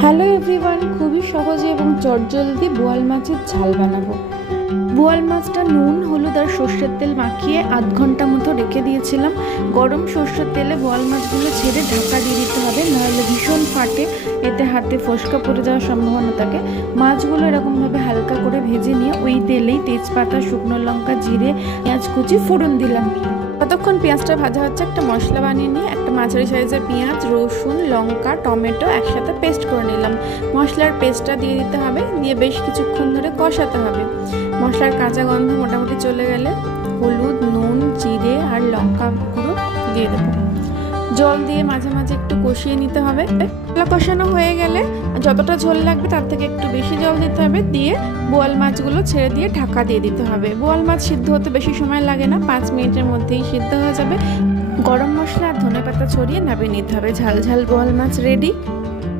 Hello everyone, খুবই সহজে এবং চটজলদি বোয়াল মাছের ঝাল বানাবো। বোয়াল মাছটা নুন, হলুদ আর সর্ষের তেল মাখিয়ে আধ ঘন্টা মতো রেখে দিয়েছিলাম। গরম সর্ষের তেলে বোয়াল মাছগুলো ছেড়ে ঢাকা দিয়ে দিতে হবে, নাহলে ভীষণ ফাটে, এতে হাতে ফোসকা পড়ে যাওয়ার সম্ভাবনা থাকে। মাছগুলো এরকমভাবে হালকা করে ভেজে নিয়ে ওই তেলেই তেজপাতা, শুকনো লঙ্কা, জিরে, পেঁয়াজ কুচি ফোড়ন দিলাম। ততক্ষণ পেঁয়াজটা ভাজা হচ্ছে, একটা মশলা বানিয়ে নিয়ে একটা মাঝারি সাইজের পেঁয়াজ, রসুন, লঙ্কা, টমেটো একসাথে পেস্ট করে নিলাম। মশলার পেস্টটা দিয়ে দিতে হবে, দিয়ে বেশ কিছুক্ষণ ধরে কষাতে হবে। মশলার কাঁচা গন্ধ মোটামুটি চলে গেলে হলুদ, নুন, জিরে আর লঙ্কা গুঁড়ো দিয়ে দেবো। জল দিয়ে মাঝে মাঝে একটু কষিয়ে নিতে হবে। মশলা কষানো হয়ে গেলে যতটা ঝোল লাগবে তার থেকে একটু বেশি জল দিতে হবে, দিয়ে বোয়াল মাছগুলো ছেড়ে দিয়ে ঢাকা দিয়ে দিতে হবে। বোয়াল মাছ সিদ্ধ হতে বেশি সময় লাগে না, 5 মিনিটের মধ্যেই সিদ্ধ হয়ে যাবে। গরম মশলা আর ধনেপাতা ছড়িয়ে নামিয়ে নিতে হবে। ঝাল ঝাল বোয়াল মাছ রেডি।